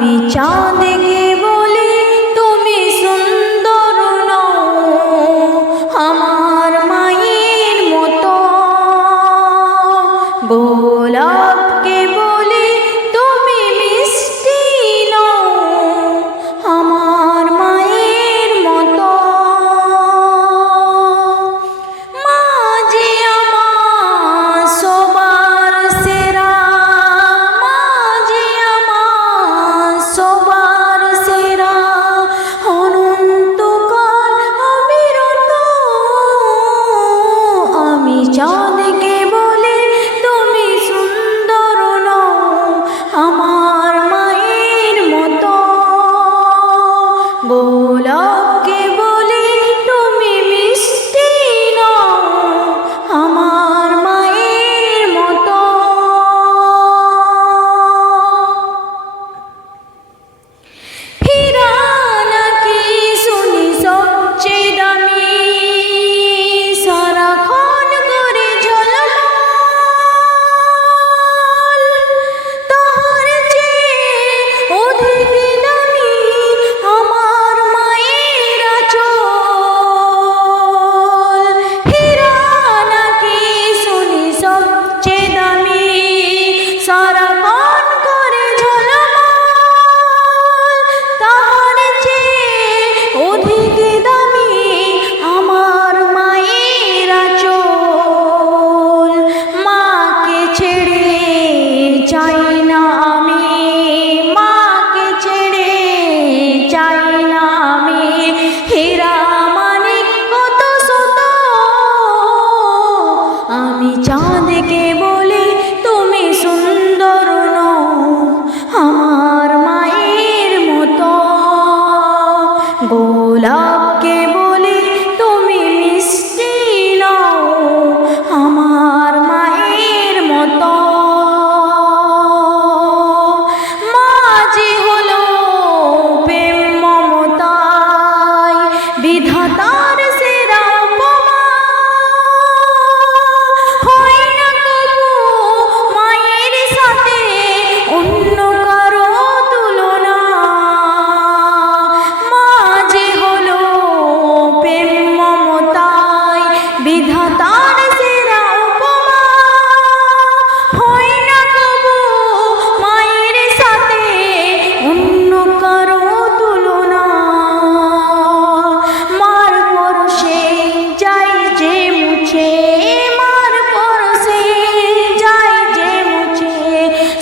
你叫。ibu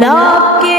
গোলাপকে